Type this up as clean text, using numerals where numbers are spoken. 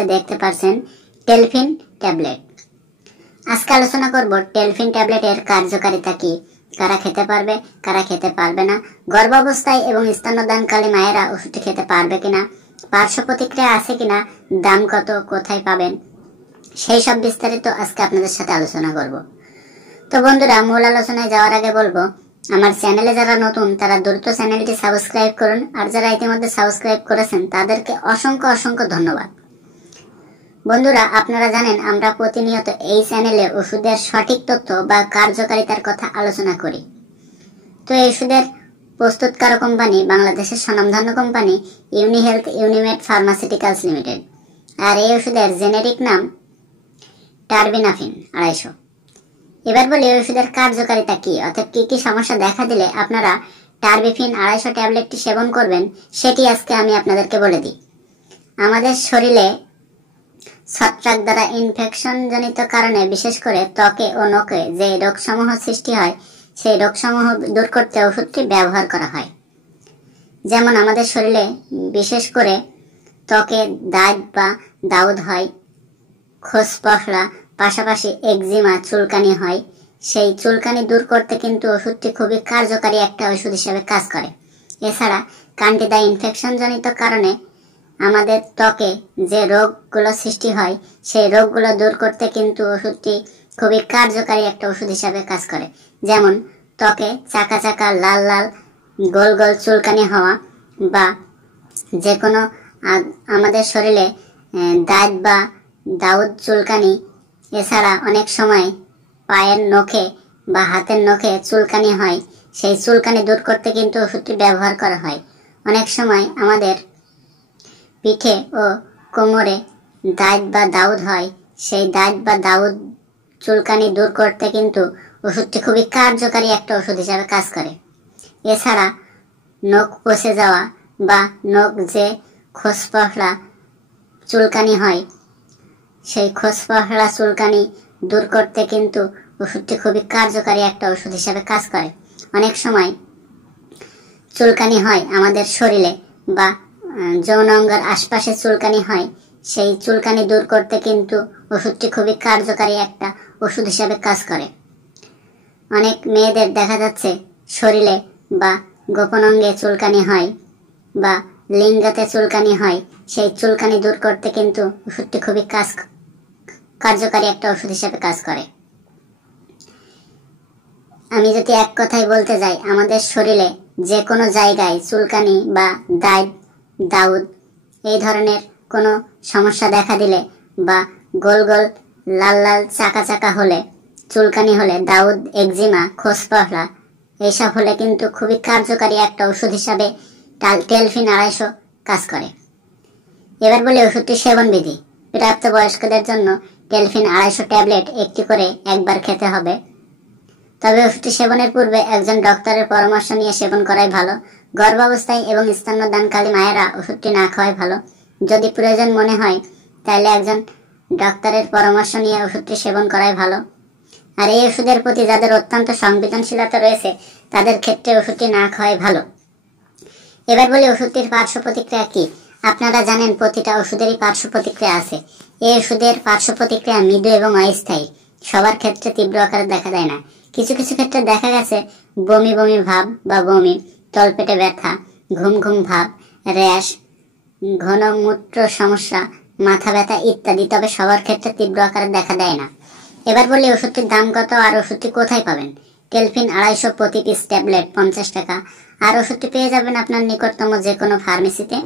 ভিডিওতে দেখতে পাচ্ছেন টেলফিন ট্যাবলেট। আজকে আলোচনা করব টেলফিন ট্যাবলেটের কার্যকারিতা কি, কারা খেতে পারবে, কারা খেতে পারবে না, গর্ভাবস্থায় এবং স্তন্যদানকালী মায়েরা ওষুধটি খেতে পারবে কিনা, পার্শ্ব প্রতিক্রিয়া আছে কিনা, দাম কত, কোথায় পাবেন, সেই সব বিস্তারিত আজকে আপনাদের সাথে আলোচনা করব। তো বন্ধুরা, মূল আলোচনায় যাওয়ার আগে বলবো, আমার চ্যানেলে যারা নতুন তারা দ্রুত চ্যানেলটি সাবস্ক্রাইব করুন, আর যারা ইতিমধ্যে সাবস্ক্রাইব করেছেন তাদেরকে অসংখ্য অসংখ্য ধন্যবাদ। বন্ধুরা, আপনারা জানেন আমরা প্রতিনিয়ত এই চ্যানেলে ওষুধের সঠিক তথ্য বা কার্যকারিতার কথা আলোচনা করি। তো এই ওষুধের প্রস্তুতকারক কোম্পানি বাংলাদেশের স্বনামধন্য company Unihealth Unimed pharmaceuticals limited, আর এই ওষুধের জেনেরিক নাম টারবিনাফিন 250। এবার বলি এই ওষুধের কার্যকারিতা কি, অর্থাৎ কি কি সমস্যা দেখা দিলে আপনারা টারবিফিন 250 ট্যাবলেটটি সেবন করবেন, সেটি আজকে আমি আপনাদেরকে বলে দিই। আমাদের শরীরে ছত্রাক দ্বারা ইনফেকশন জনিত কারণে বিশেষ করে ত্বকে ও নখে যে রোগসমূহ সৃষ্টি হয়, সেই রোগসমূহ দূর করতে ওষুধটি ব্যবহার করা হয়। যেমন আমাদের শরীরে বিশেষ করে ত্বকে দাগ বা দাউদ হয়, খোস পশলা, পাশাপাশি একজিমা চুলকানি হয়। সেই চুলকানি দূর করতে কিন্তু ওষুধটি খুবই কার্যকারী একটা ওষুধ হিসেবে কাজ করে। এছাড়া ক্যান্ডিডা ইনফেকশন জনিত কারণে আমাদের ত্বকে যে রোগগুলো সৃষ্টি হয়, সেই রোগগুলো দূর করতে কিন্তু ওষুধটি খুবই কার্যকারী একটা ওষুধ হিসাবে কাজ করে। যেমন ত্বকে চাকা চাকা, লাল লাল, গোল গোল চুলকানি হওয়া, বা যে কোনো আমাদের শরীরে দাঁত বা দাউদ চুলকানি, এছাড়া অনেক সময় পায়ের নখে বা হাতের নখে চুলকানি হয়, সেই চুলকানি দূর করতে কিন্তু ওষুধটি ব্যবহার করা হয়। অনেক সময় আমাদের পিঠে ও কোমরে দাঁত বা দাউদ হয়, সেই দাঁত বা দাউদ চুলকানি দূর করতে কিন্তু ওষুধটি খুবই কার্যকারী একটা ওষুধ হিসাবে কাজ করে। এছাড়া নখ পচে যাওয়া বা নখ যে খোসপশলা চুলকানি হয়, সেই খোসপশলা চুলকানি দূর করতে কিন্তু ওষুধটি খুবই কার্যকারী একটা ওষুধ হিসাবে কাজ করে। অনেক সময় চুলকানি হয় আমাদের শরীরে বা যৌন অঙ্গের আশপাশে চুলকানি হয়, সেই চুলকানি দূর করতে কিন্তু ওষুধটি খুবই কার্যকারী একটা ওষুধ হিসাবে কাজ করে। অনেক মেয়েদের দেখা যাচ্ছে শরীরে বা গোপন অঙ্গে চুলকানি হয় বা লিঙ্গতে চুলকানি হয়, সেই চুলকানি দূর করতে কিন্তু ওষুধটি খুবই কার্যকারী একটা ওষুধ হিসাবে কাজ করে। আমি যদি এক কথায় বলতে যাই, আমাদের শরীরে যে কোনো জায়গায় চুলকানি বা দাগ দাউদ এই ধরনের কোনো সমস্যা দেখা দিলে, বা গোল গোল লাল লাল চাকা চাকা হলে, চুলকানি হলে, দাউদ, একজিমা, খোসপশলা এইসব হলে কিন্তু খুবই কার্যকারী একটা ওষুধ হিসাবে টেলফিন 250 কাজ করে। এবার বলি ওষুধটির সেবন বিধি। প্রাপ্তবয়স্কদের জন্য টেলফিন 250 ট্যাবলেট একটি করে একবার খেতে হবে। তবে ওষুধটি সেবনের পূর্বে একজন ডক্টরের পরামর্শ নিয়ে সেবন করাই ভালো। গর্ভাবস্থায় এবং স্তন্যদানকালী মায়েরা ওষুধটি না খাওয়াই ভালো। যদি প্রয়োজন মনে হয় তাহলে একজন ডক্টরের পরামর্শ নিয়ে ওষুধটি সেবন করাই ভালো। আর এই ওষুধের প্রতি যাদের অত্যন্ত সংবেদনশীলতা রয়েছে তাদের ক্ষেত্রে ওষুধটি না খাওয়াই ভালো। এবার বলি ওষুধটির পার্শ্ব প্রতিক্রিয়া কি। আপনারা জানেন প্রতিটা ওষুধেরই পার্শ্ব প্রতিক্রিয়া আছে। এই ওষুধের পার্শ্ব প্রতিক্রিয়া মৃদু এবং অস্থায়ী, সবার ক্ষেত্রে তীব্র আকারে দেখা দেয় না। কিছু কিছু ক্ষেত্রে দেখা গেছে বমি বমি ভাব বা বমি, তলপেটে ব্যথা, ঘুম ঘুম ভাব, র্যাশ, ঘন মূত্র সমস্যা, মাথা ব্যথা ইত্যাদি, তবে সবার ক্ষেত্রে তীব্র আকারে দেখা দেয় না। এবার বলি ওষুধটির দাম কত আর ওষুধটি কোথায় পাবেন। টেলফিন 250 প্রতি পিস ট্যাবলেট 50 টাকা, আর ওষুধটি পেয়ে যাবেন আপনার নিকটতম যে কোনো ফার্মেসিতে।